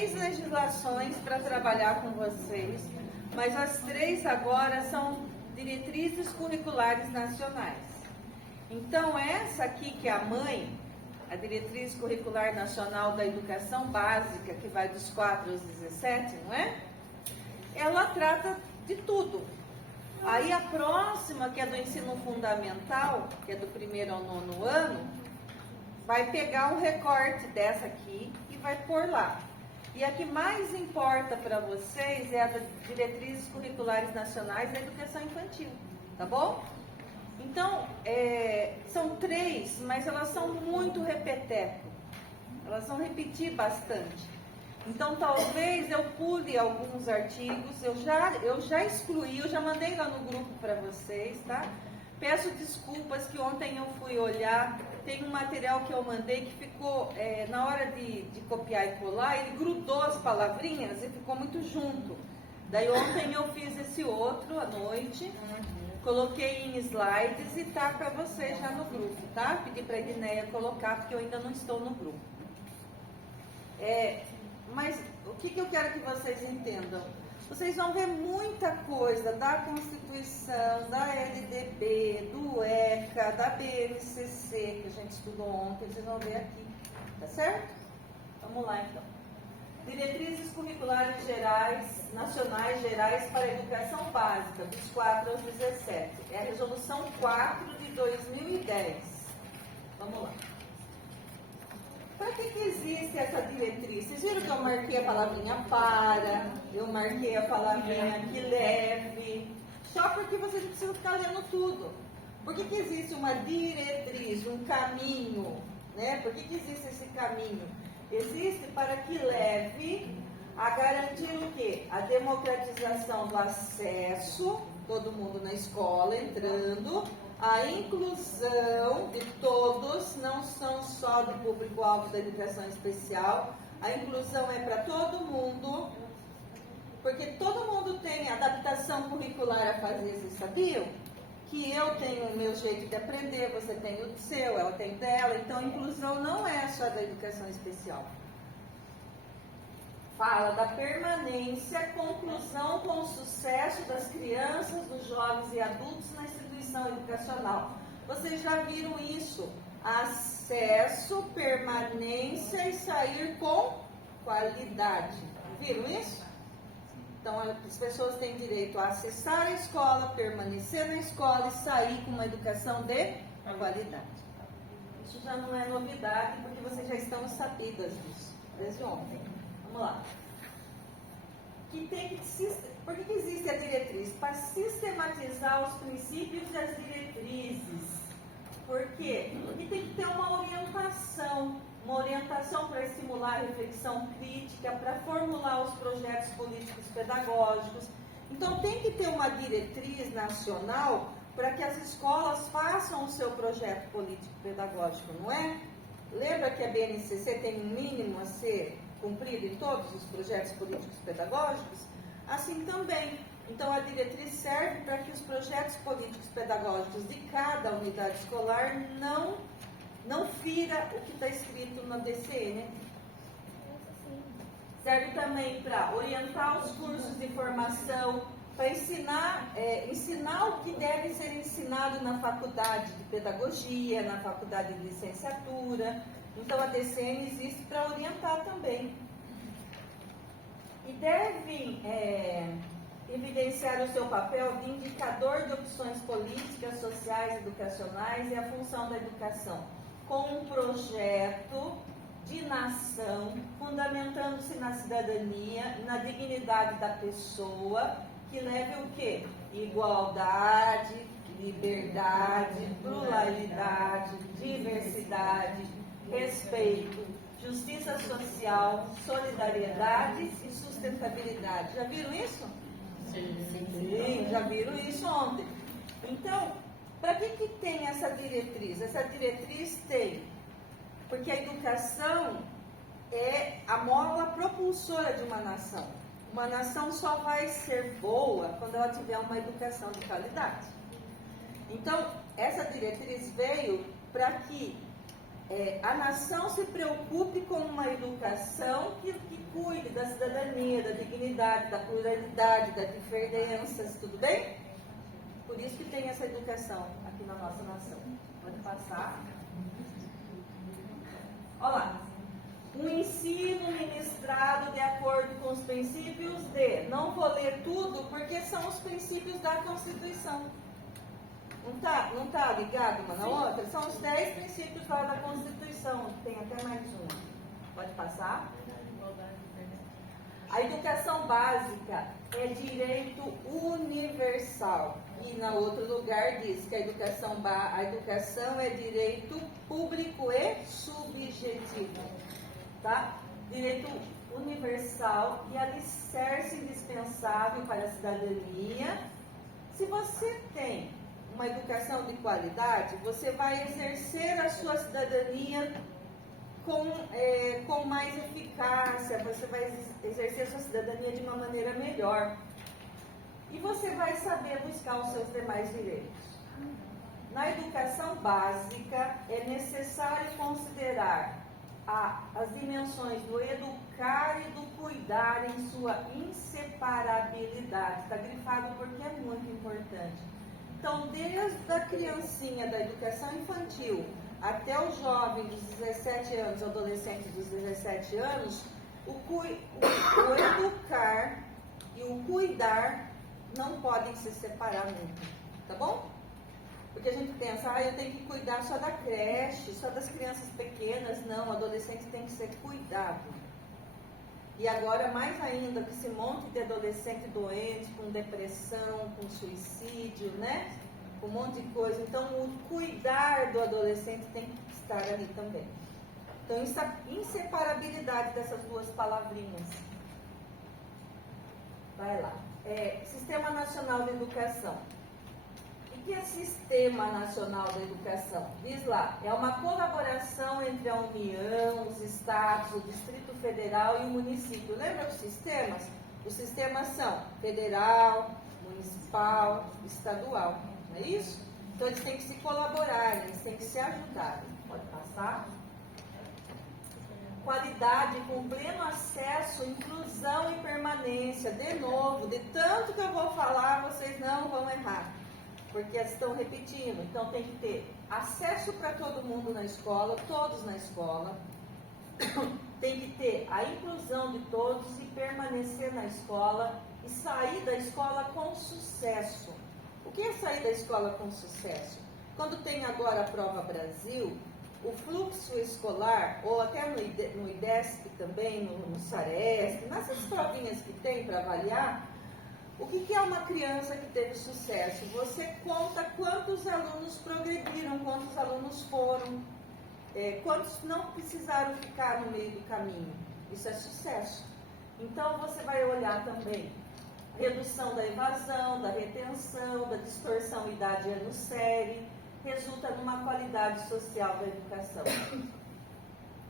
3 legislações para trabalhar com vocês, mas as 3 agora são diretrizes curriculares nacionais. Então, essa aqui que é a mãe, a Diretriz Curricular Nacional da Educação Básica, que vai dos 4 aos 17, não é? Ela trata de tudo. Aí a próxima, que é do ensino fundamental, que é do 1º ao 9º ano, vai pegar um recorte dessa aqui e vai pôr lá. E a que mais importa para vocês é a das Diretrizes Curriculares Nacionais da Educação Infantil, tá bom? Então, são 3, mas elas são muito repeteco. Elas vão repetir bastante. Então, talvez eu pule alguns artigos. Eu já excluí, eu já mandei lá no grupo para vocês, tá? Peço desculpas que ontem eu fui olhar. Tem um material que eu mandei que ficou, na hora de copiar e colar, ele grudou as palavrinhas e ficou muito junto. Daí ontem eu fiz esse outro à noite. Coloquei em slides e tá para vocês já no grupo, tá? Pedi para a Edneia colocar, porque eu ainda não estou no grupo. Mas o que eu quero que vocês entendam? Vocês vão ver muita coisa da Constituição, da LDB, do ECA, da BNCC, que a gente estudou ontem, vocês vão ver aqui, tá certo? Vamos lá então. Diretrizes curriculares gerais, nacionais gerais para a educação básica, dos 4 aos 17. É a resolução 4 de 2010. Vamos lá. Para que existe essa diretriz? Vocês viram que eu marquei a palavrinha para, eu marquei a palavrinha que leve, só porque vocês precisam ficar lendo tudo. Por que existe uma diretriz, um caminho, né? Por que existe esse caminho? Existe para que leve a garantir o quê? A democratização do acesso, todo mundo na escola entrando, a inclusão de todos, não são só do público-alvo da educação especial, a inclusão é para todo mundo, porque todo mundo tem adaptação curricular a fazer, vocês sabiam? Que eu tenho o meu jeito de aprender, você tem o seu, ela tem dela, então inclusão não é só da educação especial. Fala da permanência, conclusão com o sucesso das crianças, dos jovens e adultos na instituição educacional. Vocês já viram isso? Acesso, permanência e sair com qualidade. Viram isso? Então, as pessoas têm direito a acessar a escola, permanecer na escola e sair com uma educação de qualidade. Isso já não é novidade, porque vocês já estão sabidas disso, desde ontem. Vamos lá. Por que existe a diretriz? Para sistematizar os princípios e as diretrizes. Por quê? Porque tem que ter uma orientação para estimular a reflexão crítica, para formular os projetos políticos pedagógicos. Então tem que ter uma diretriz nacional para que as escolas façam o seu projeto político pedagógico, não é? Lembra que a BNCC tem um mínimo a ser cumprido em todos os projetos políticos pedagógicos? Assim também. Então, a diretriz serve para que os projetos políticos pedagógicos de cada unidade escolar não fira o que está escrito na DCE, né? Serve também para orientar os cursos de formação, para ensinar o que deve ser ensinado na faculdade de pedagogia, na faculdade de licenciatura. Então, a DCN existe para orientar também. E deve evidenciar o seu papel de indicador de opções políticas, sociais, educacionais e a função da educação, com um projeto de nação, fundamentando-se na cidadania, na dignidade da pessoa, que leve o quê? Igualdade, liberdade, pluralidade, diversidade, respeito, justiça social, solidariedade e sustentabilidade. Já viram isso? Sim, já viram isso ontem. Então, para que tem essa diretriz? Essa diretriz tem, porque a educação é a mola propulsora de uma nação. Uma nação só vai ser boa quando ela tiver uma educação de qualidade. Então, essa diretriz veio para que a nação se preocupe com uma educação que cuide princípio da cidadania, da dignidade, da pluralidade, das diferenças, tudo bem? Por isso que tem essa educação aqui na nossa nação. Pode passar. Olha lá. Um ensino ministrado de acordo com os princípios de... Não vou ler tudo, porque são os princípios da Constituição. Não tá ligado uma na outra? São os 10 princípios lá da Constituição. Tem até mais um. Pode passar. A educação básica é direito universal. E na outro lugar diz que a educação é direito público e subjetivo. Tá? Direito universal e alicerce indispensável para a cidadania. Se você tem uma educação de qualidade, você vai exercer a sua cidadania com mais eficácia, você vai exercer a sua cidadania de uma maneira melhor. E você vai saber buscar os seus demais direitos. Na educação básica, é necessário considerar as dimensões do educar e do cuidar em sua inseparabilidade. Está grifado porque é muito importante. Então, desde a criancinha da educação infantil até o jovem dos 17 anos, adolescente dos 17 anos, o educar e o cuidar não podem se separar nunca, tá bom? Porque a gente pensa, eu tenho que cuidar só da creche, só das crianças pequenas. Não, o adolescente tem que ser cuidado. E agora, mais ainda, com esse monte de adolescente doente, com depressão, com suicídio, né? Com um monte de coisa. Então, o cuidar do adolescente tem que estar ali também. Então, inseparabilidade dessas duas palavrinhas. Vai lá. Sistema Nacional de Educação. O que é Sistema Nacional da Educação? Diz lá, é uma colaboração entre a União, os estados, o Distrito Federal e o município. Lembra os sistemas? Os sistemas são federal, municipal, estadual. Não é isso? Então eles têm que se colaborar, eles têm que se ajudar. Pode passar. Qualidade com pleno acesso, inclusão e permanência. De novo, de tanto que eu vou falar, vocês não vão errar. Porque elas estão repetindo. Então tem que ter acesso para todo mundo na escola, todos na escola. Tem que ter a inclusão de todos e permanecer na escola e sair da escola com sucesso. O que é sair da escola com sucesso? Quando tem agora a Prova Brasil, o fluxo escolar, ou até no IDESC também, no SARESC, nessas provinhas que tem para avaliar, o que é uma criança que teve sucesso? Você conta quantos alunos progrediram, quantos alunos foram, quantos não precisaram ficar no meio do caminho. Isso é sucesso. Então, você vai olhar também a redução da evasão, da retenção, da distorção idade ano-série, resulta numa qualidade social da educação.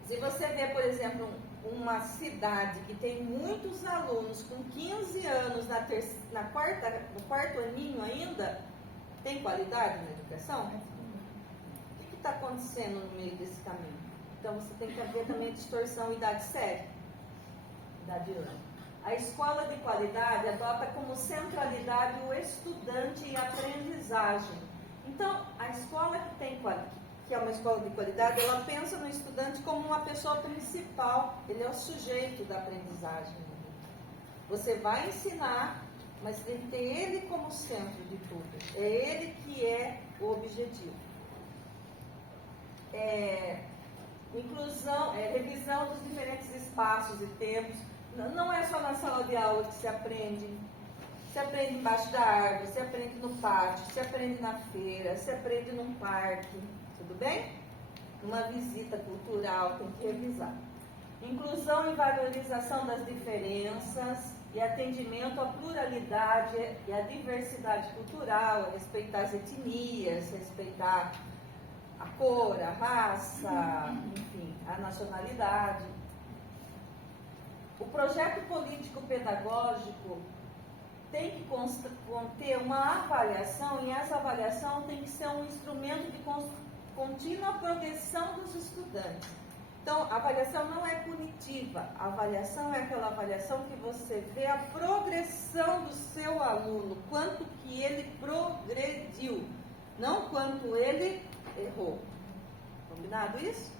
Se você vê, por exemplo, uma cidade que tem muitos alunos com 15 anos no quarto aninho ainda, tem qualidade na educação? O que está acontecendo no meio desse caminho? Então você tem que ver também distorção idade séria, idade ano. A escola de qualidade adota como centralidade o estudante e a aprendizagem. Então, a escola que é uma escola de qualidade, ela pensa no estudante como uma pessoa principal, ele é o sujeito da aprendizagem. Você vai ensinar, mas tem que ter ele como centro de tudo. É ele que é o objetivo. Inclusão, revisão dos diferentes espaços e tempos. Não é só na sala de aula que se aprende. Se aprende embaixo da árvore, se aprende no pátio, se aprende na feira, se aprende num parque. Tudo bem? Uma visita cultural, tem que revisar. Inclusão e valorização das diferenças e atendimento à pluralidade e à diversidade cultural, respeitar as etnias, respeitar a cor, a raça, enfim, a nacionalidade. O projeto político-pedagógico tem que conter uma avaliação, e essa avaliação tem que ser um instrumento de contínua progressão dos estudantes. Então, a avaliação não é punitiva, a avaliação é aquela avaliação que você vê a progressão do seu aluno, quanto que ele progrediu, não quanto ele errou. Combinado isso?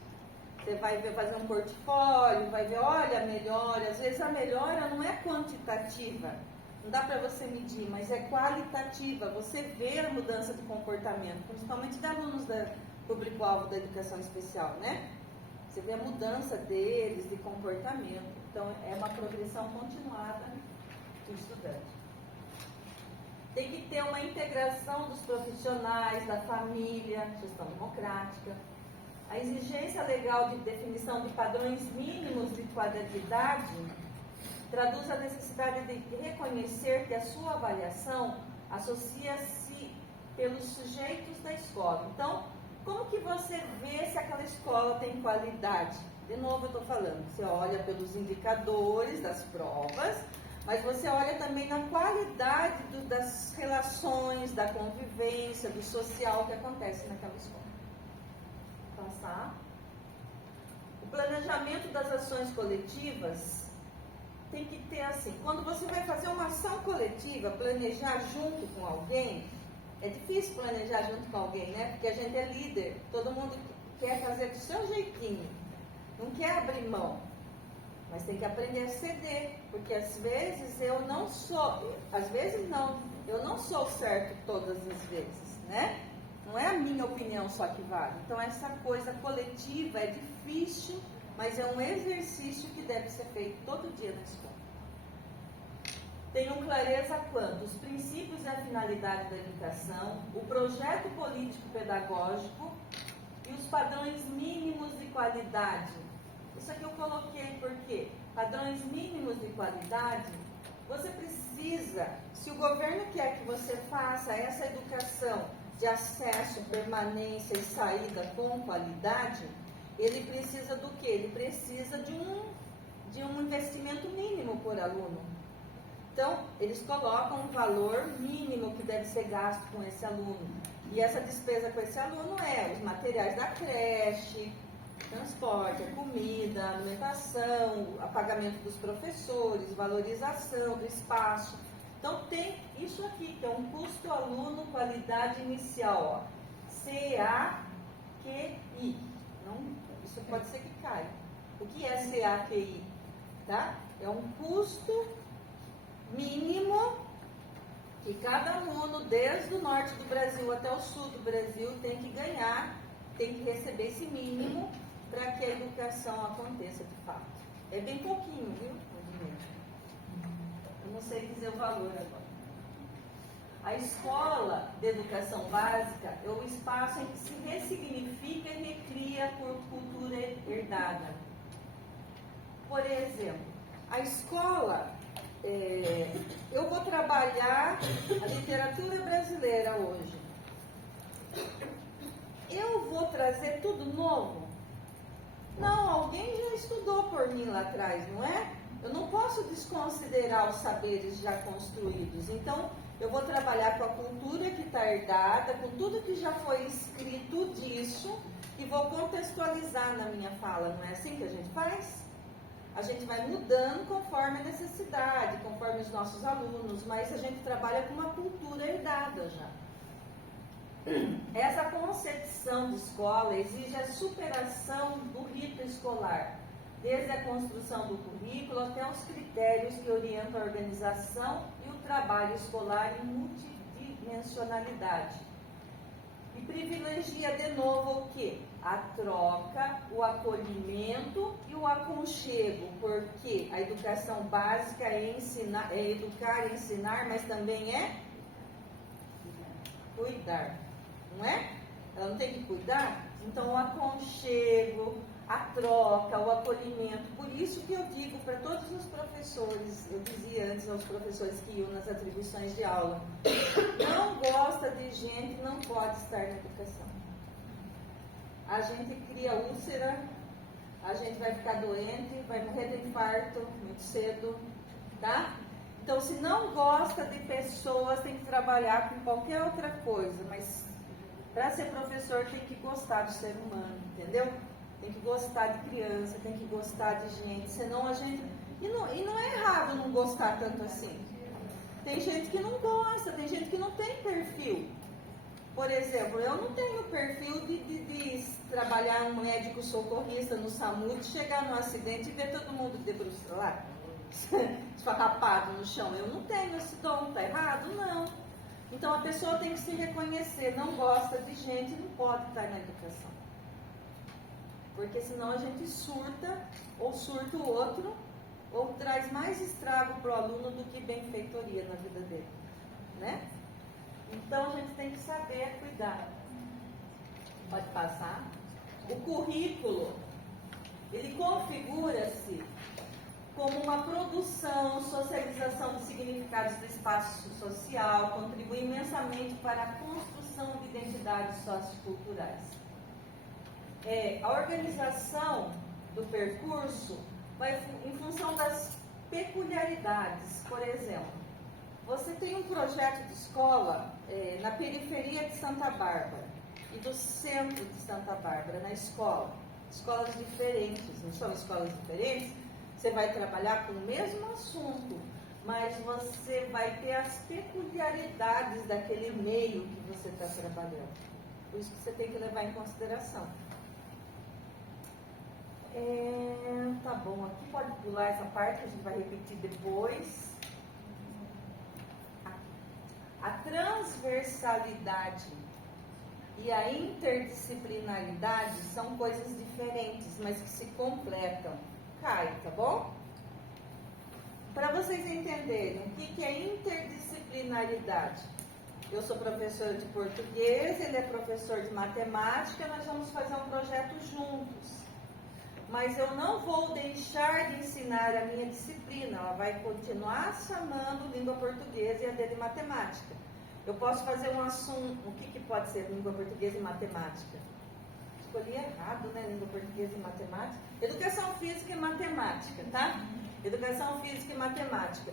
Você vai ver, fazer um portfólio, vai ver, olha, a melhora. Às vezes a melhora não é quantitativa, não dá para você medir, mas é qualitativa. Você vê a mudança de comportamento, principalmente de alunos da público-alvo da educação especial, né? Você vê a mudança deles, de comportamento. Então, é uma progressão continuada do estudante. Tem que ter uma integração dos profissionais, da família, gestão democrática. A exigência legal de definição de padrões mínimos de qualidade traduz a necessidade de reconhecer que a sua avaliação associa-se pelos sujeitos da escola. Então, como que você vê se aquela escola tem qualidade? De novo eu estou falando, você olha pelos indicadores das provas, mas você olha também na qualidade das relações, da convivência, do social que acontece naquela escola. Passar. O planejamento das ações coletivas tem que ter assim, quando você vai fazer uma ação coletiva, planejar junto com alguém, é difícil planejar junto com alguém, né? Porque a gente é líder, todo mundo quer fazer do seu jeitinho, não quer abrir mão, mas tem que aprender a ceder, porque às vezes eu não sou certo todas as vezes, né? Não é a minha opinião só que vale. Então essa coisa coletiva é difícil, mas é um exercício que deve ser feito todo dia na escola. Tenham clareza quanto os princípios e a finalidade da educação, o projeto político-pedagógico e os padrões mínimos de qualidade. Isso aqui eu coloquei porque padrões mínimos de qualidade, você precisa, se o governo quer que você faça essa educação de acesso, permanência e saída com qualidade, ele precisa do quê? Ele precisa de um investimento mínimo por aluno. Então, eles colocam um valor mínimo que deve ser gasto com esse aluno. E essa despesa com esse aluno é os materiais da creche, transporte, a comida, a alimentação, o pagamento dos professores, valorização do espaço. Então, tem isso aqui, que é um custo aluno qualidade inicial, ó. CAQI. Não, isso pode ser que caia. O que é CAQI? Tá? É um custo mínimo que cada aluno, desde o norte do Brasil até o sul do Brasil, tem que ganhar, tem que receber esse mínimo para que a educação aconteça de fato. É bem pouquinho, viu? Eu não sei dizer o valor agora. A escola de educação básica é o espaço em que se ressignifica e recria por cultura herdada. Por exemplo, a escola... eu vou trabalhar a literatura brasileira hoje. Eu vou trazer tudo novo? Não, alguém já estudou por mim lá atrás, não é? Eu não posso desconsiderar os saberes já construídos. Então, eu vou trabalhar com a cultura que está herdada, com tudo que já foi escrito disso, e vou contextualizar na minha fala. Não é assim que a gente faz? A gente vai mudando conforme a necessidade, conforme os nossos alunos, mas a gente trabalha com uma cultura herdada já. Essa concepção de escola exige a superação do rito escolar, desde a construção do currículo até os critérios que orientam a organização e o trabalho escolar em multidimensionalidade. E privilegia de novo o quê? A troca, o acolhimento e o aconchego, porque a educação básica é educar e ensinar, mas também é cuidar, não é? Ela não tem que cuidar? Então, o aconchego, a troca, o acolhimento. Por isso que eu digo para todos os professores, eu dizia antes aos professores que iam nas atribuições de aula, não gosta de gente, não pode estar na educação. A gente cria úlcera, a gente vai ficar doente, vai morrer de infarto muito cedo, tá? Então, se não gosta de pessoas, tem que trabalhar com qualquer outra coisa, mas para ser professor tem que gostar do ser humano, entendeu? tem que gostar de criança, tem que gostar de gente, senão a gente... E não é errado não gostar tanto assim. Tem gente que não gosta, tem gente que não tem perfil. Por exemplo, eu não tenho perfil de trabalhar um médico socorrista no SAMU, de chegar num acidente e ver todo mundo debruçado lá, esfarrapado no chão. Eu não tenho esse dom, tá errado? Não. Então a pessoa tem que se reconhecer, não gosta de gente, não pode estar na educação. Porque senão a gente surta, ou surta o outro, ou traz mais estrago para o aluno do que benfeitoria na vida dele, né? Então a gente tem que saber cuidar. Pode passar. O currículo, ele configura-se como uma produção, socialização de significados do espaço social, contribui imensamente para a construção de identidades socioculturais. A organização do percurso vai em função das peculiaridades. Por exemplo, você tem um projeto de escola na periferia de Santa Bárbara e do centro de Santa Bárbara, na escola. Escolas diferentes, não são escolas diferentes? Você vai trabalhar com o mesmo assunto, mas você vai ter as peculiaridades daquele meio que você está trabalhando. Por isso que você tem que levar em consideração. Tá bom, aqui pode pular essa parte que a gente vai repetir depois. A transversalidade e a interdisciplinaridade são coisas diferentes, mas que se completam. Cai, tá bom? Para vocês entenderem o que é interdisciplinaridade. Eu sou professora de português, ele é professor de matemática, nós vamos fazer um projeto juntos. Mas eu não vou deixar de ensinar a minha disciplina, ela vai continuar chamando língua portuguesa e a dele matemática. Eu posso fazer um assunto, o que pode ser língua portuguesa e matemática? Escolhi errado, né? Língua portuguesa e matemática. Educação física e matemática, tá? Educação física e matemática.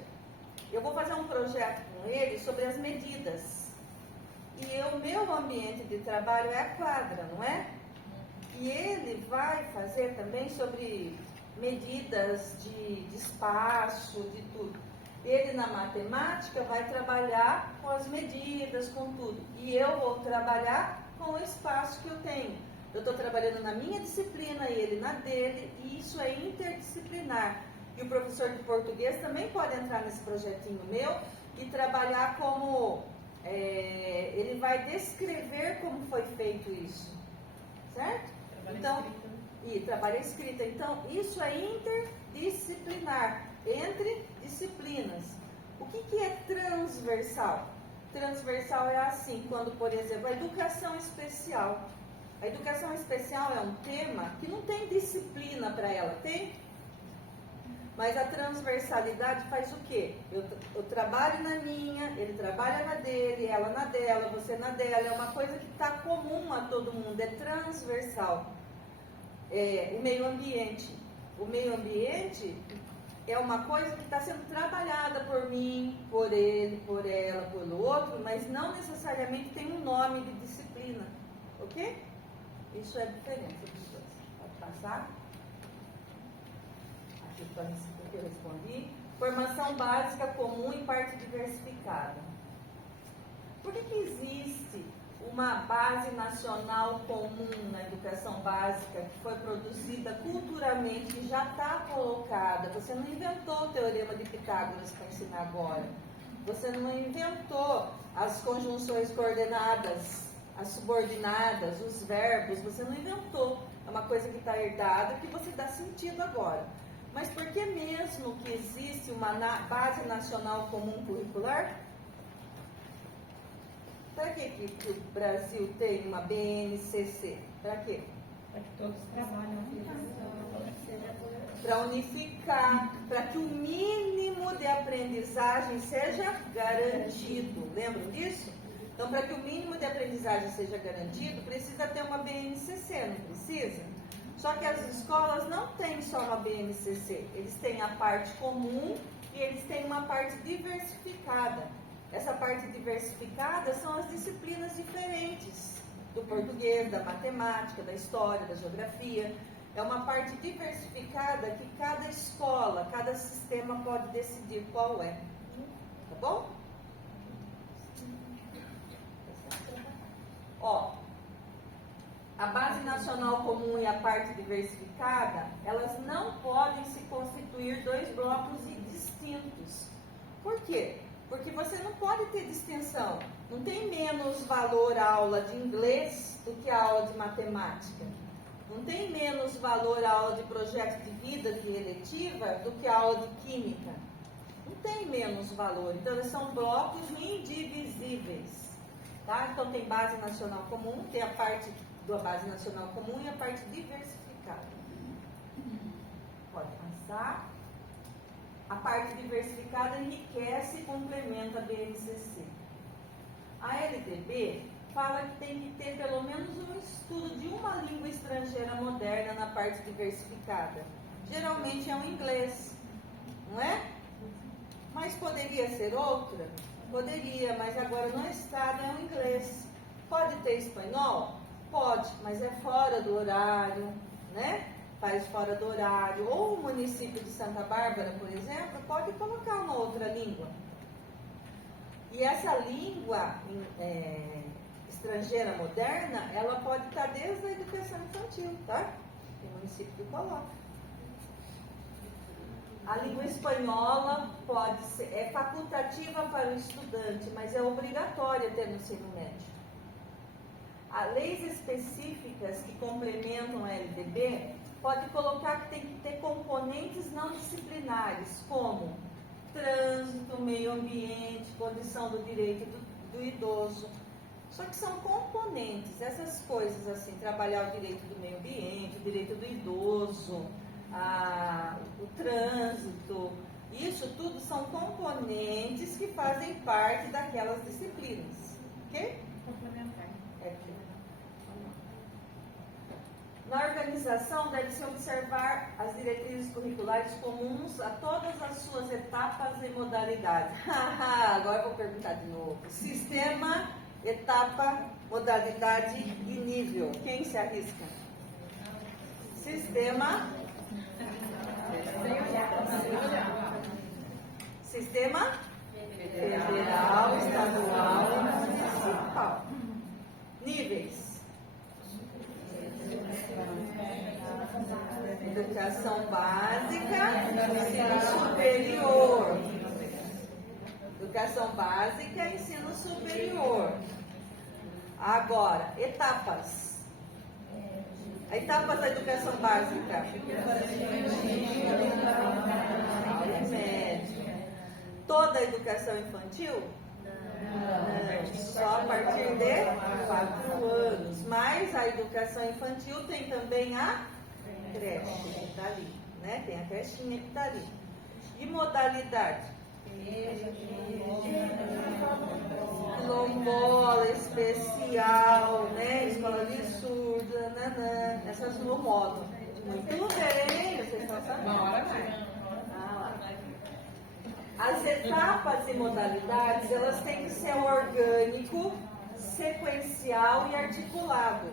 Eu vou fazer um projeto com ele sobre as medidas. E o meu ambiente de trabalho é a quadra, não é? E ele vai fazer também sobre medidas de espaço, de tudo. Ele na matemática vai trabalhar com as medidas, com tudo. E eu vou trabalhar com o espaço que eu tenho. Eu estou trabalhando na minha disciplina e ele na dele, e isso é interdisciplinar. E o professor de português também pode entrar nesse projetinho meu e trabalhar como... ele vai descrever como foi feito isso. Certo? Então, e trabalho escrita. Então, isso é interdisciplinar, entre disciplinas. O que é transversal? Transversal é assim, quando, por exemplo, a educação especial. A educação especial é um tema que não tem disciplina para ela, tem? Mas a transversalidade faz o quê? Eu trabalho na minha, ele trabalha na dele, ela na dela, você na dela. É uma coisa que está comum a todo mundo, é transversal. O meio ambiente. O meio ambiente é uma coisa que está sendo trabalhada por mim, por ele, por ela, pelo outro, mas não necessariamente tem um nome de disciplina. Ok? Isso é a diferença dos dois. Pode passar? Que eu respondi. Formação básica comum e parte diversificada. Por que existe uma base nacional comum na educação básica que foi produzida culturalmente e já está colocada? Você não inventou o teorema de Pitágoras para ensinar agora. Você não inventou as conjunções coordenadas, as subordinadas, os verbos. Você não inventou. É uma coisa que está herdada que você dá sentido agora. Mas por que mesmo que existe uma base nacional comum curricular? Para que o Brasil tem uma BNCC? Para quê? Para que todos trabalhem. Para unificar, para que o mínimo de aprendizagem seja garantido. Lembram disso? Então, para que o mínimo de aprendizagem seja garantido, precisa ter uma BNCC, não precisa? Só que as escolas não têm só uma BNCC, eles têm a parte comum e eles têm uma parte diversificada. Essa parte diversificada são as disciplinas diferentes do português, da matemática, da história, da geografia. é uma parte diversificada que cada escola, cada sistema pode decidir qual é. Tá bom? Ó, a base nacional comum e a parte diversificada, elas não podem se constituir dois blocos distintos. Por quê? Porque você não pode ter distinção. Não tem menos valor a aula de inglês do que a aula de matemática. Não tem menos valor a aula de projeto de vida, de eletiva, do que a aula de química. Não tem menos valor. Então, eles são blocos indivisíveis. Tá? Então, tem base nacional comum, tem a parte da base nacional comum e a parte diversificada. Pode passar. A parte diversificada enriquece e complementa a BNCC. A LDB fala que tem que ter pelo menos um estudo de uma língua estrangeira moderna na parte diversificada. Geralmente é o inglês, não é? Mas poderia ser outra? Poderia, mas agora no estado é o inglês. Pode ter espanhol? Pode, mas é fora do horário, né? Faz fora do horário. Ou o município de Santa Bárbara, por exemplo, pode colocar uma outra língua. E essa língua estrangeira moderna, ela pode estar desde a educação infantil, tá? O município que coloca. A língua espanhola pode ser, é facultativa para o estudante, mas é obrigatória ter no ensino médio. Há leis específicas que complementam a LDB, pode colocar que tem que ter componentes não disciplinares, como trânsito, meio ambiente, condição do direito do idoso. Só que são componentes, essas coisas assim, trabalhar o direito do meio ambiente, o direito do idoso, o trânsito, isso tudo são componentes que fazem parte daquelas disciplinas, ok? Complementar. Na organização deve-se observar as diretrizes curriculares comuns a todas as suas etapas e modalidades. Agora eu vou perguntar de novo. Sistema, etapa, modalidade e nível. Quem se arrisca? Sistema. Sistema federal, estadual e municipal. Níveis. Educação básica, ensino superior. Educação básica, ensino superior. Agora, etapas. Etapas da educação básica. Médio. Toda a educação infantil? Não, só a partir de 4 anos. Mas a educação infantil tem também a creche que está ali, né? Tem a crechinha que está ali. E modalidade? Quilombola, especial, né? Escola de surda, nanã, essas no modo. Muito bem, vocês estão sabendo? As etapas e modalidades, elas têm que ser orgânico, sequencial e articulado.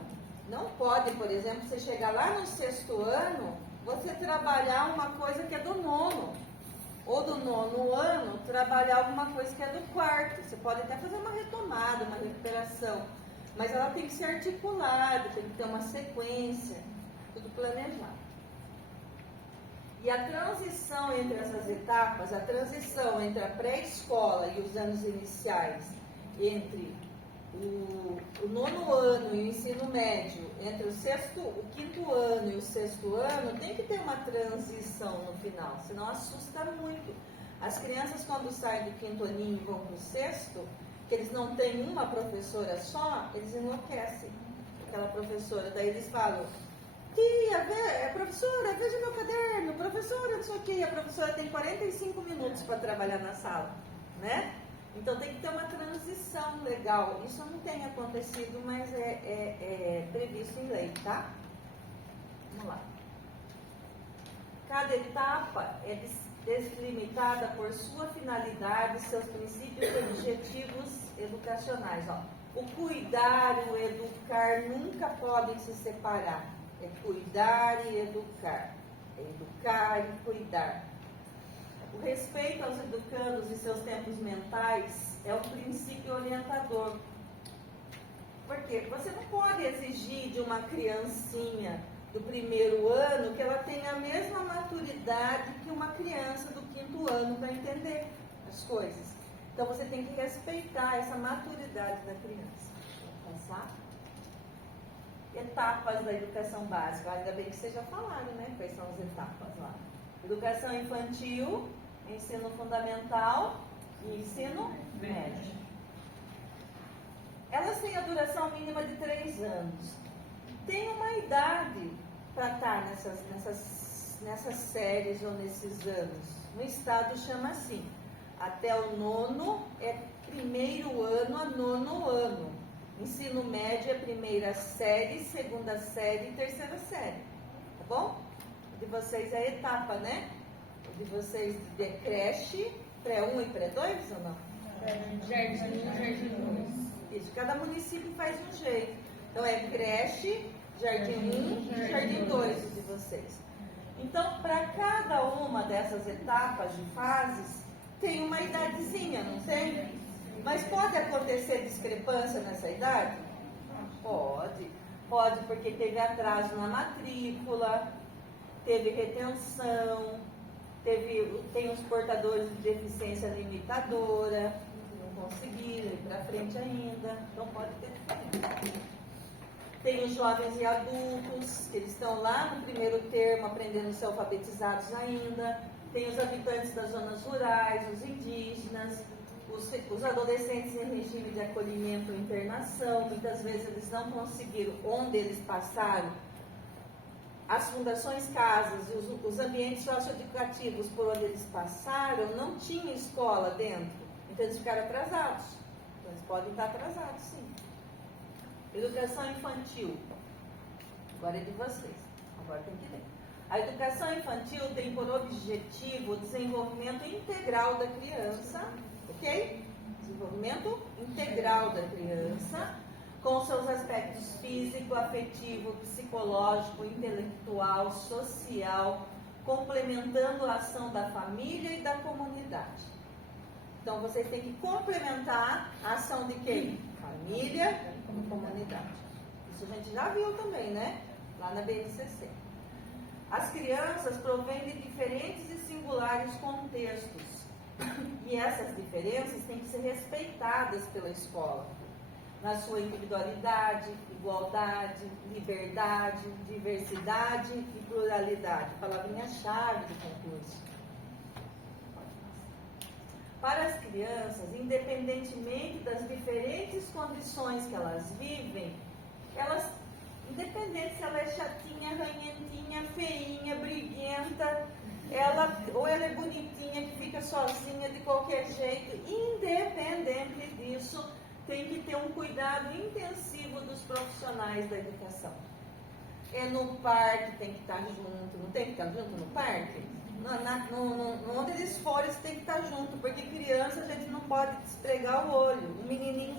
Não pode, por exemplo, você chegar lá no 6º ano, você trabalhar uma coisa que é do 9º. Ou do 9º ano, trabalhar alguma coisa que é do 4º. Você pode até fazer uma retomada, uma recuperação. Mas ela tem que ser articulada, tem que ter uma sequência, tudo planejado. E a transição entre essas etapas, a transição entre a pré-escola e os anos iniciais, entre o 9º ano e o ensino médio, entre o 5º ano e o 6º ano, tem que ter uma transição no final, senão assusta muito. As crianças, quando saem do 5º aninho e vão para o 6º, que eles não têm uma professora só, eles enlouquecem. Aquela professora, daí eles falam: tia, professora, veja meu caderno, professora, não sei o quê. A professora tem 45 minutos para trabalhar na sala, né? Então tem que ter uma transição legal. Isso não tem acontecido, mas é previsto em lei, tá? Vamos lá. Cada etapa é delimitada por sua finalidade, seus princípios e objetivos educacionais. Ó. O cuidar e o educar nunca podem se separar. É cuidar e educar. É educar e cuidar. O respeito aos educandos e seus tempos mentais é o princípio orientador. Por quê? Você não pode exigir de uma criancinha do primeiro ano que ela tenha a mesma maturidade que uma criança do quinto ano para entender as coisas. Então você tem que respeitar essa maturidade da criança. Vamos passar? Etapas da educação básica. Ainda bem que vocês já falaram, né? Quais são as etapas lá? Educação infantil, ensino fundamental e ensino médio. Elas têm a duração mínima de 3 anos. Tem uma idade para estar nessas séries ou nesses anos. No estado chama assim. Até o 9º é primeiro ano a 9º ano. Ensino médio é primeira série, segunda série e terceira série. Tá bom? O de vocês é etapa, né? O de vocês é creche, pré-1 e pré-2 ou não? Jardim 2. Isso, cada município faz um jeito. Então é creche, jardim 1, jardim 2 de vocês. Então, para cada uma dessas etapas de fases, tem uma idadezinha, não tem? Mas pode acontecer discrepância nessa idade? Pode. Pode porque teve atraso na matrícula, teve retenção, tem os portadores de deficiência limitadora, não conseguiram ir para frente ainda, então pode ter diferença. Tem os jovens e adultos, que eles estão lá no primeiro termo, aprendendo a ser alfabetizados ainda. Tem os habitantes das zonas rurais, os indígenas, os adolescentes em regime de acolhimento ou internação. Muitas vezes eles não conseguiram, onde eles passaram, as fundações casas, os ambientes socioeducativos por onde eles passaram, não tinha escola dentro. Então eles ficaram atrasados. Então, eles podem estar atrasados, sim. Educação infantil. Agora é de vocês. Agora tem que ler. A educação infantil tem por objetivo o desenvolvimento integral da criança, ok? Desenvolvimento integral da criança, com seus aspectos físico, afetivo, psicológico, intelectual, social, complementando a ação da família e da comunidade. Então, vocês têm que complementar a ação de quem? Família e comunidade. Isso a gente já viu também, né? Lá na BNCC. As crianças provêm de diferentes e singulares contextos. E essas diferenças têm que ser respeitadas pela escola. Na sua individualidade, igualdade, liberdade, diversidade e pluralidade. Palavrinha-chave do concurso. Para as crianças, independentemente das diferentes condições que elas vivem, independente se ela é chatinha, ranhentinha, feinha, briguenta, ou ela é bonitinha, que fica sozinha de qualquer jeito, independente disso, tem que ter um cuidado intensivo dos profissionais da educação. É no parque, tem que estar junto, não tem que estar junto no parque? Onde eles forem, você tem que estar junto, porque criança a gente não pode despregar o olho. O menininho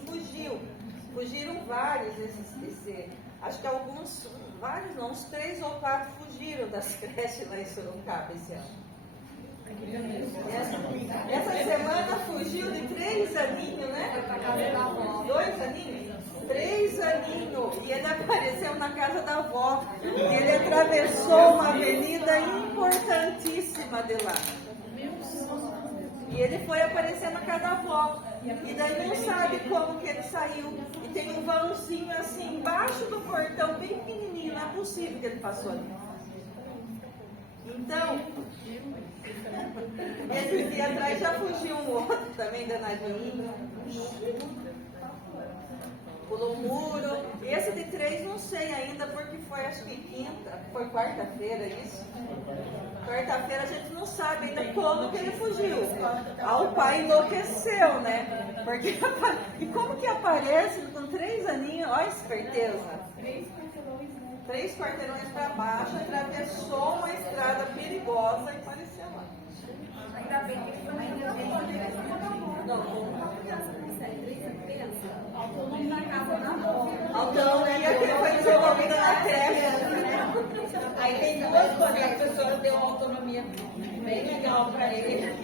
fugiram vários acho que vários não, uns 3 ou 4 fugiram das creches lá em Sorocaba esse ano. Essa semana fugiu de 3 aninhos, né? 2 aninhos? 3 aninhos. E ele apareceu na casa da avó. Ele atravessou uma avenida importantíssima de lá. E ele foi aparecer na casa da avó. E daí não sabe como que ele saiu. E tem um vãozinho assim, embaixo do portão, bem pequenininho. Não é possível que ele passou ali. Então, esse dia atrás já fugiu um outro também, danadinho. Pulou o muro. Esse de 3 não sei ainda, porque foi acho que foi quarta-feira isso. Quarta-feira a gente não sabe ainda como que ele fugiu. O pai enlouqueceu, né? Porque, e como que aparece com 3 aninhos? Olha a esperteza. 3 quarteirões para baixo, atravessou uma estrada perigosa e apareceu lá. Ainda bem que ele Então, aí aquele foi desenvolvido na creche. Aí tem duas coisas, a professora deu uma autonomia bem legal para ele.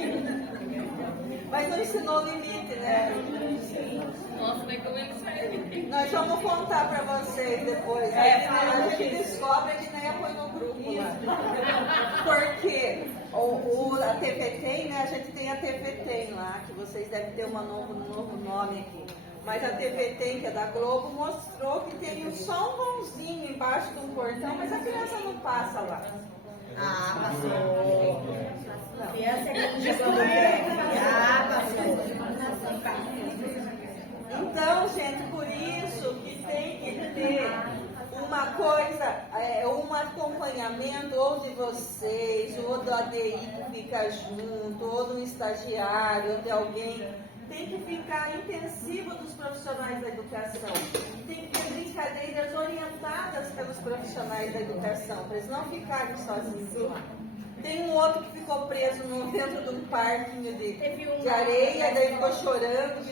Mas não ensinou limite, né? Nossa, nem como ele serve. Nós vamos contar para vocês depois. A gente descobre que nem põe no grupo lá. Porque a TV Tem, né? A gente tem a TV Tem lá, que vocês devem ter um novo nome aqui. Mas a TV Tem, que é da Globo, mostrou que tem só um vãozinho embaixo de um portão, mas a criança não passa lá. Ah, passou. Não. Criança que chegou Então, gente, por isso que tem que ter uma coisa, um acompanhamento ou de vocês, ou do ADI que fica junto, ou do estagiário, ou de alguém. Tem que ficar intensivo dos profissionais da educação. Tem que ter brincadeiras orientadas pelos profissionais da educação, para eles não ficarem sozinhos lá. Tem um outro que ficou preso dentro de um parquinho de areia, daí ficou chorando,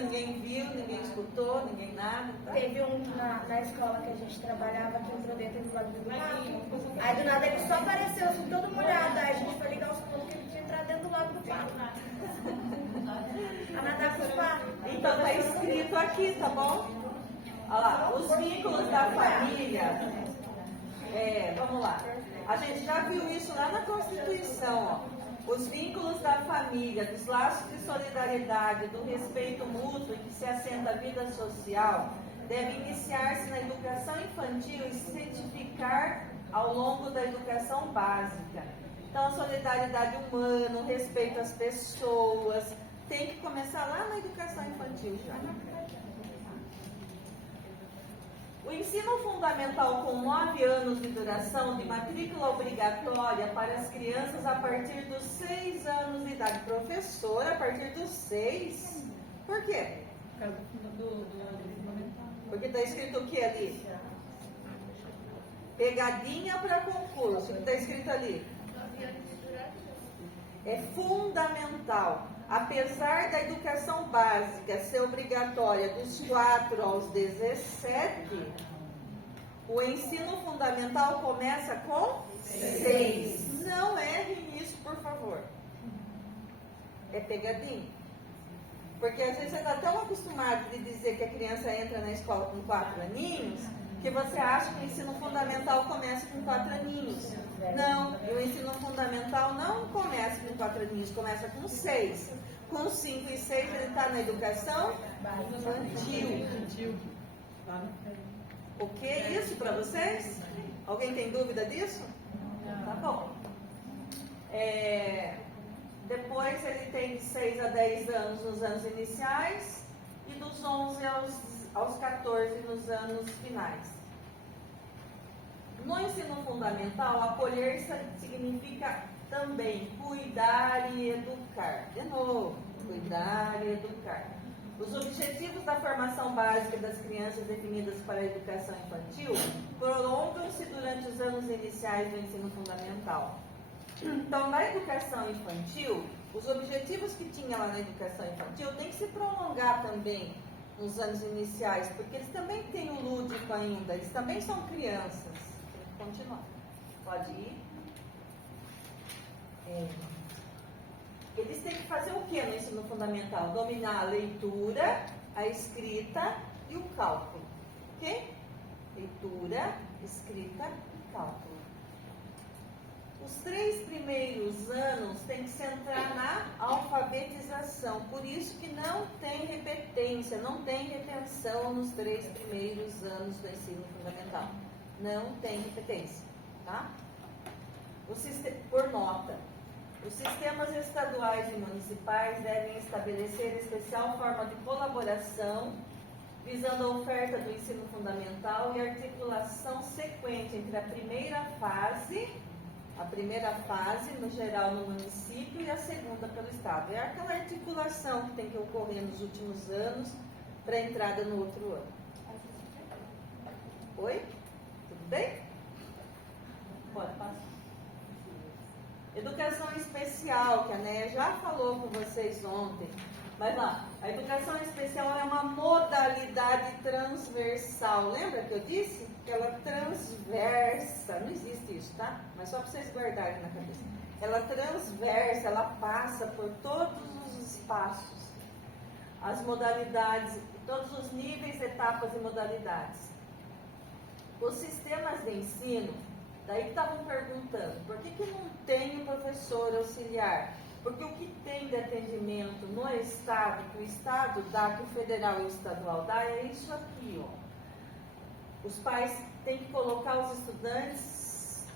ninguém viu, ninguém escutou, ninguém nada. Tá? Teve na escola que a gente trabalhava aqui um dentro do lado do mato. Aí do nada ele só apareceu assim, todo molhado. Aí a gente foi ligar os pontos que ele tinha entrado dentro do lago do pato. A nadar com os patos. Então tá escrito aqui, tá bom? Olha lá, os vínculos da família. Vamos lá. A gente já viu isso lá na Constituição, ó. Os vínculos da família, dos laços de solidariedade, do respeito mútuo que se assenta a vida social, devem iniciar-se na educação infantil e se identificar ao longo da educação básica. Então, a solidariedade humana, o respeito às pessoas, tem que começar lá na educação infantil já. O ensino fundamental com 9 anos de duração, de matrícula obrigatória para as crianças a partir dos 6 anos de idade. Professora, a partir dos 6? Por quê? Por causa do fundamental. Porque está escrito o que ali? Pegadinha para concurso. O que está escrito ali? É fundamental. Apesar da educação básica ser obrigatória dos 4 aos 17, o ensino fundamental começa com 6. Não errem isso, por favor. É pegadinha. Porque às vezes você está tão acostumado de dizer que a criança entra na escola com 4 aninhos, que você acha que o ensino fundamental começa com 4 aninhos. Não, o ensino fundamental não começa com 4 aninhos, começa com 6. Com 5 e 6 ele está na educação infantil. Ok? Isso para vocês? Alguém tem dúvida disso? Tá bom. Depois ele tem de 6 a 10 anos nos anos iniciais e dos 11 aos 14 nos anos finais. No ensino fundamental, acolher significa também cuidar e educar. De novo, cuidar e educar. Os objetivos da formação básica das crianças definidas para a educação infantil prolongam-se durante os anos iniciais do ensino fundamental. Então, na educação infantil, os objetivos que tinha lá na educação infantil têm que se prolongar também nos anos iniciais, porque eles também têm o lúdico ainda, eles também são crianças. Continuar. Pode ir. Eles têm que fazer o que no ensino fundamental? Dominar a leitura, a escrita e o cálculo. Ok? Leitura, escrita e cálculo. Os 3 primeiros anos tem que centrar na alfabetização. Por isso que não tem repetência, não tem retenção nos 3 primeiros anos do ensino fundamental. Não tem repetência, tá? Por nota. Os sistemas estaduais e municipais devem estabelecer especial forma de colaboração, visando a oferta do ensino fundamental e articulação sequente entre a primeira fase, no geral, no município, e a segunda pelo Estado. É aquela articulação que tem que ocorrer nos últimos anos para a entrada no outro ano. Oi? Tudo bem? Pode passar. Educação especial, que a Néia já falou com vocês ontem. Mas lá, a educação especial é uma modalidade transversal. Lembra que eu disse? Que ela transversa. Não existe isso, tá? Mas só para vocês guardarem na cabeça. Ela transversa, ela passa por todos os espaços, as modalidades, todos os níveis, etapas e modalidades. Os sistemas de ensino, daí que estavam perguntando, por que não tem o professor auxiliar? Porque o que tem de atendimento no Estado, que o Estado dá, que o federal e o estadual dá, é isso aqui, ó. Os pais têm que colocar os estudantes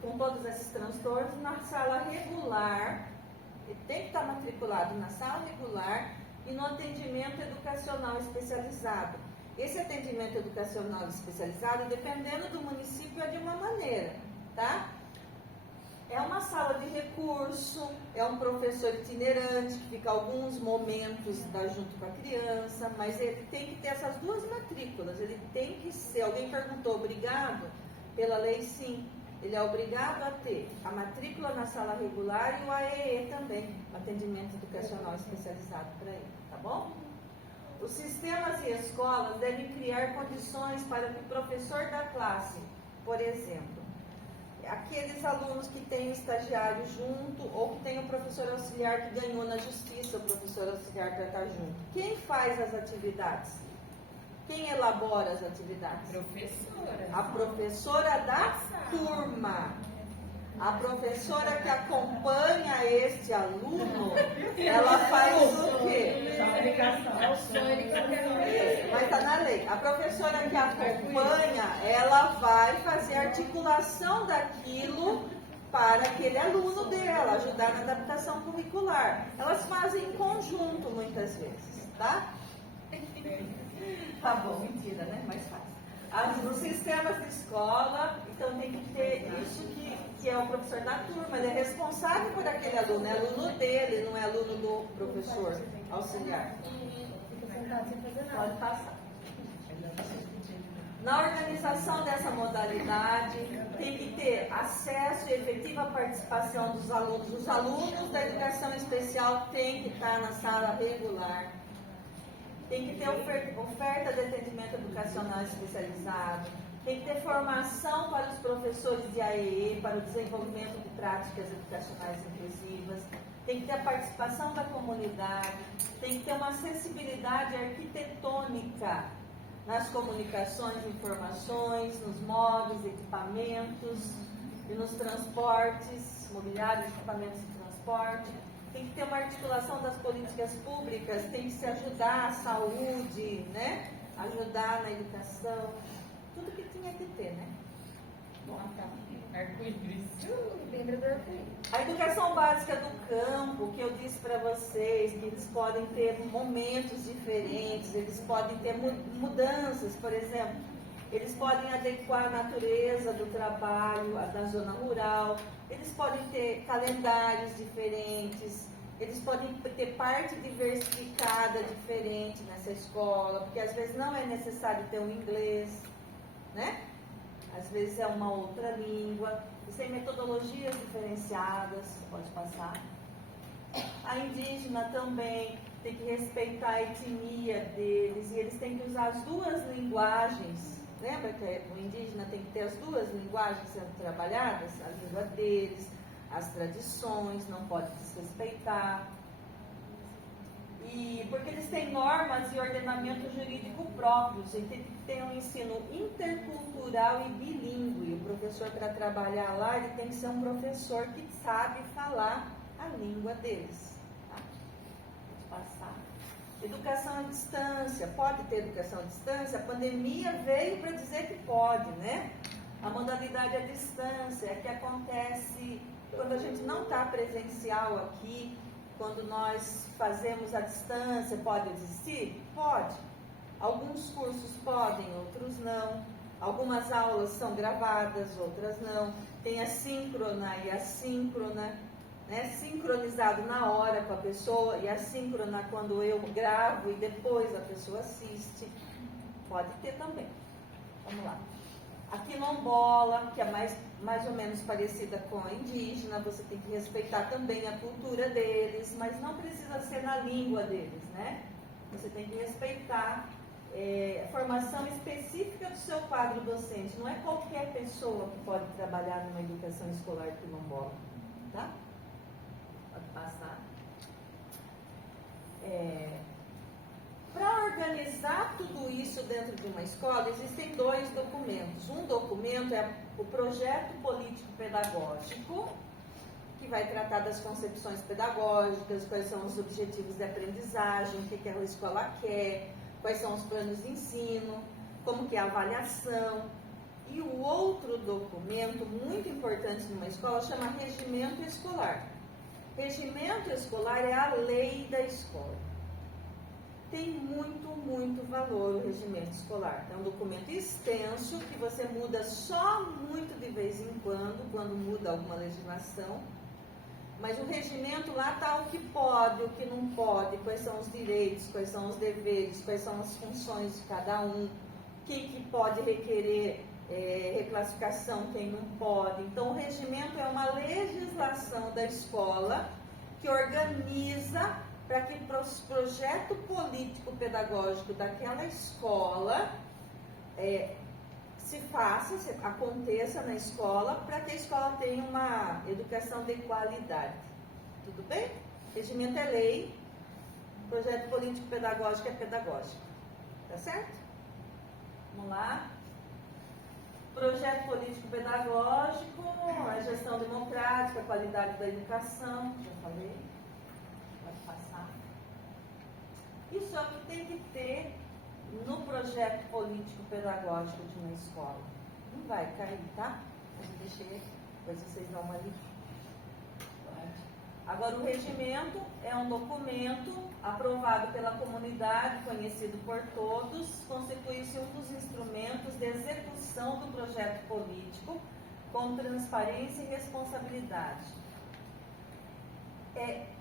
com todos esses transtornos na sala regular, ele tem que estar matriculado na sala regular e no atendimento educacional especializado. Esse atendimento educacional especializado, dependendo do município, é de uma maneira, tá? É uma sala de recurso, é um professor itinerante que fica alguns momentos junto com a criança, mas ele tem que ter essas duas matrículas, ele tem que ser, alguém perguntou, obrigado? Pela lei, sim, ele é obrigado a ter a matrícula na sala regular e o AEE também, atendimento educacional especializado para ele, tá bom? Os sistemas e escolas devem criar condições para que o professor da classe, por exemplo, aqueles alunos que têm o estagiário junto ou que tem o professor auxiliar que ganhou na justiça, o professor auxiliar para estar junto. Quem faz as atividades? Quem elabora as atividades? Professora. A professora da turma. A professora que acompanha este aluno, ela faz o quê? Mas está na lei. A professora que acompanha, ela vai fazer a articulação daquilo para aquele aluno dela, ajudar na adaptação curricular. Elas fazem em conjunto muitas vezes, tá? Tá bom, mentira, né? Mais fácil. Nos sistemas de escola, então tem que ter isso que é o professor da turma, ele é responsável por aquele aluno, é aluno dele, não é aluno do professor auxiliar. Pode passar. Na organização dessa modalidade, tem que ter acesso e efetiva participação dos alunos. Os alunos da educação especial têm que estar na sala regular. Tem que ter oferta de atendimento educacional especializado. Tem que ter formação para os professores de AEE, para o desenvolvimento de práticas educacionais inclusivas. Tem que ter a participação da comunidade. Tem que ter uma acessibilidade arquitetônica nas comunicações e informações, nos móveis, equipamentos e nos transportes, mobiliários, equipamentos de transporte. Tem que ter uma articulação das políticas públicas, tem que se ajudar a saúde, né? Ajudar na educação, tudo que tinha que ter, né? Bom, então. Arco-íris. A educação básica do campo, que eu disse para vocês, que eles podem ter momentos diferentes, eles podem ter mudanças, por exemplo, eles podem adequar a natureza do trabalho, da zona rural, eles podem ter calendários diferentes, eles podem ter parte diversificada diferente nessa escola, porque às vezes não é necessário ter um inglês, né? Às vezes é uma outra língua, eles têm metodologias diferenciadas, pode passar. A indígena também tem que respeitar a etnia deles, e eles têm que usar as duas linguagens. Lembra que o indígena tem que ter as duas linguagens sendo trabalhadas? A língua deles, as tradições, não pode desrespeitar. E porque eles têm normas e ordenamento jurídico próprios, e tem que ter um ensino intercultural e bilíngue. O professor, para trabalhar lá, ele tem que ser um professor que sabe falar a língua deles. Tá? Pode passar. Educação à distância, pode ter educação à distância? A pandemia veio para dizer que pode, né? A modalidade à distância é que acontece quando a gente não está presencial aqui, quando nós fazemos à distância, pode existir? Pode. Alguns cursos podem, outros não. Algumas aulas são gravadas, outras não. Tem a síncrona e a assíncrona. Né, sincronizado na hora com a pessoa e assíncrona quando eu gravo e depois a pessoa assiste. Pode ter também. Vamos lá. A quilombola, que é mais ou menos parecida com a indígena, você tem que respeitar também a cultura deles, mas não precisa ser na língua deles, né? Você tem que respeitar a formação específica do seu quadro docente. Não é qualquer pessoa que pode trabalhar numa educação escolar quilombola, tá? Pode passar. Para organizar tudo isso dentro de uma escola, existem 2 documentos. Um documento é o projeto político-pedagógico, que vai tratar das concepções pedagógicas, quais são os objetivos de aprendizagem, o que a escola quer, quais são os planos de ensino, como que é a avaliação. E o outro documento muito importante numa escola chama regimento escolar. Regimento escolar é a lei da escola. Tem muito valor o regimento escolar. É um documento extenso que você muda só muito de vez em quando muda alguma legislação. Mas o regimento lá está o que pode, o que não pode, quais são os direitos, quais são os deveres, quais são as funções de cada um, quem que pode requerer reclassificação, quem não pode. Então, o regimento é uma legislação da escola que organiza para que o projeto político-pedagógico daquela escola aconteça na escola, para que a escola tenha uma educação de qualidade. Tudo bem? Regimento é lei, projeto político-pedagógico é pedagógico. Tá certo? Vamos lá. Projeto político-pedagógico, a gestão democrática, a qualidade da educação, já falei. Pode passar. Isso é o que tem que ter no projeto político-pedagógico de uma escola. Não vai cair, tá? Mas eu deixei, depois vocês dão uma lida. Agora, o regimento é um documento aprovado pela comunidade, conhecido por todos, constitui-se um dos instrumentos de execução do projeto político com transparência e responsabilidade.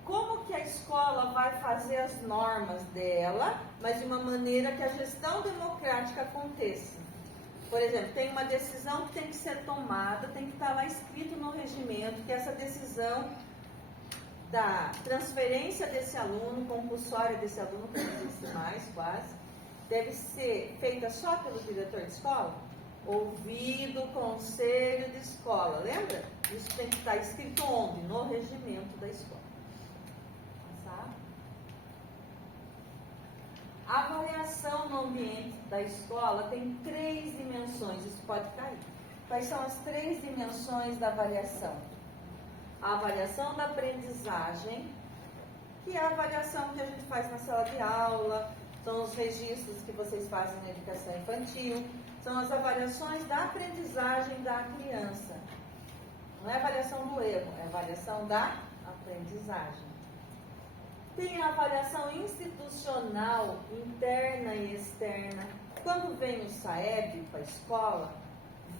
Como que a escola vai fazer as normas dela, mas de uma maneira que a gestão democrática aconteça. Por exemplo, tem uma decisão que tem que ser tomada, tem que estar lá escrito no regimento que essa decisão da transferência desse aluno, compulsória desse aluno, que não existe mais, quase, deve ser feita só pelo diretor de escola? Ouvido o conselho de escola, lembra? Isso tem que estar escrito onde? No regimento da escola. A avaliação no ambiente da escola tem 3 dimensões, isso pode cair. Quais são as 3 dimensões da avaliação? A avaliação da aprendizagem, que é a avaliação que a gente faz na sala de aula, são os registros que vocês fazem na educação infantil, são as avaliações da aprendizagem da criança. Não é avaliação do erro, é avaliação da aprendizagem. Tem a avaliação institucional, interna e externa. Quando vem o SAEB para a escola,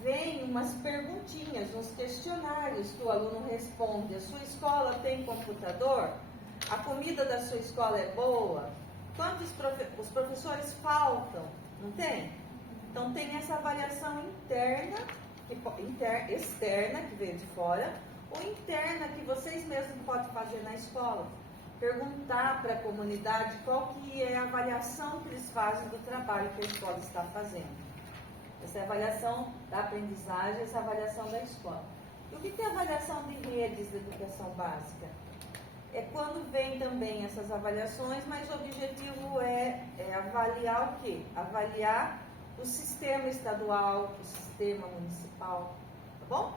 vem umas perguntinhas, uns questionários que o aluno responde. A sua escola tem computador? A comida da sua escola é boa? Quantos os professores faltam? Não tem? Então tem essa avaliação interna, externa, que veio de fora, ou interna, que vocês mesmos podem fazer na escola. Perguntar para a comunidade qual que é a avaliação que eles fazem do trabalho que a escola está fazendo. Essa é a avaliação da aprendizagem, essa é a avaliação da escola. E o que é a avaliação de redes de educação básica? É quando vem também essas avaliações, mas o objetivo é avaliar o quê? Avaliar o sistema estadual, o sistema municipal, tá bom?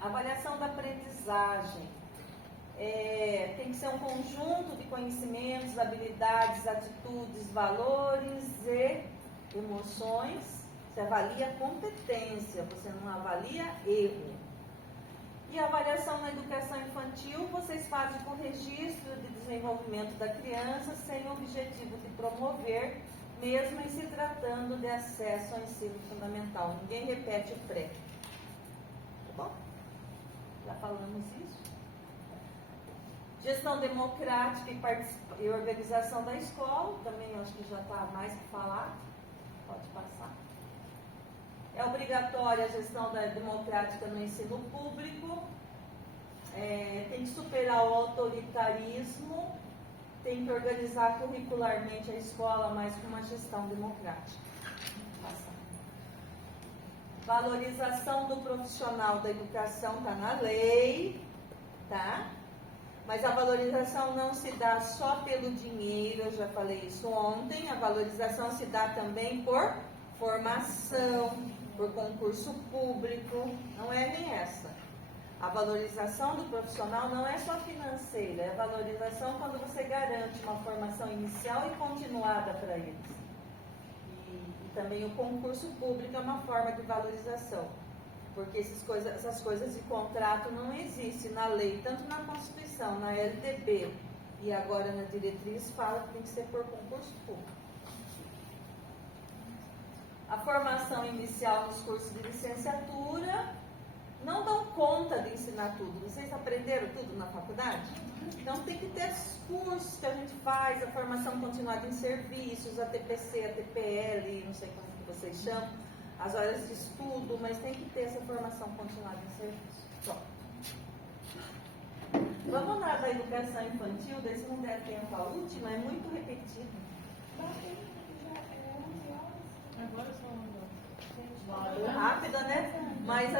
Avaliação da aprendizagem. Tem que ser um conjunto de conhecimentos, habilidades, atitudes, valores e emoções. Você avalia competência, você não avalia erro. E a avaliação na educação infantil, vocês fazem com registro de desenvolvimento da criança, sem o objetivo de promover, mesmo em se tratando de acesso ao ensino fundamental. Ninguém repete o pré. Tá bom? Já falamos isso. Gestão democrática e organização da escola, também acho que já está mais que falar. Pode passar. É obrigatória a gestão democrática no ensino público. Tem que superar o autoritarismo. Tem que organizar curricularmente a escola, mas com uma gestão democrática. Valorização do profissional da educação está na lei, tá? Mas a valorização não se dá só pelo dinheiro, eu já falei isso ontem. A valorização se dá também por formação, por concurso público, não é nem essa. A valorização do profissional não é só financeira, é a valorização quando você garante uma formação inicial e continuada para eles. E também o concurso público é uma forma de valorização, porque essas coisas de contrato não existem na lei, tanto na Constituição, na LDB e agora na diretriz fala que tem que ser por concurso público. A formação inicial nos cursos de licenciatura não dão conta de ensinar tudo. Vocês aprenderam tudo na faculdade? Então tem que ter os cursos que a gente faz, a formação continuada em serviços, a TPC, a TPL, não sei como que vocês chamam, as horas de estudo, mas tem que ter essa formação continuada em serviço. Bom, vamos lá da educação infantil, daí se não der tempo a última, é muito repetido. Agora só Rápida, né? Mas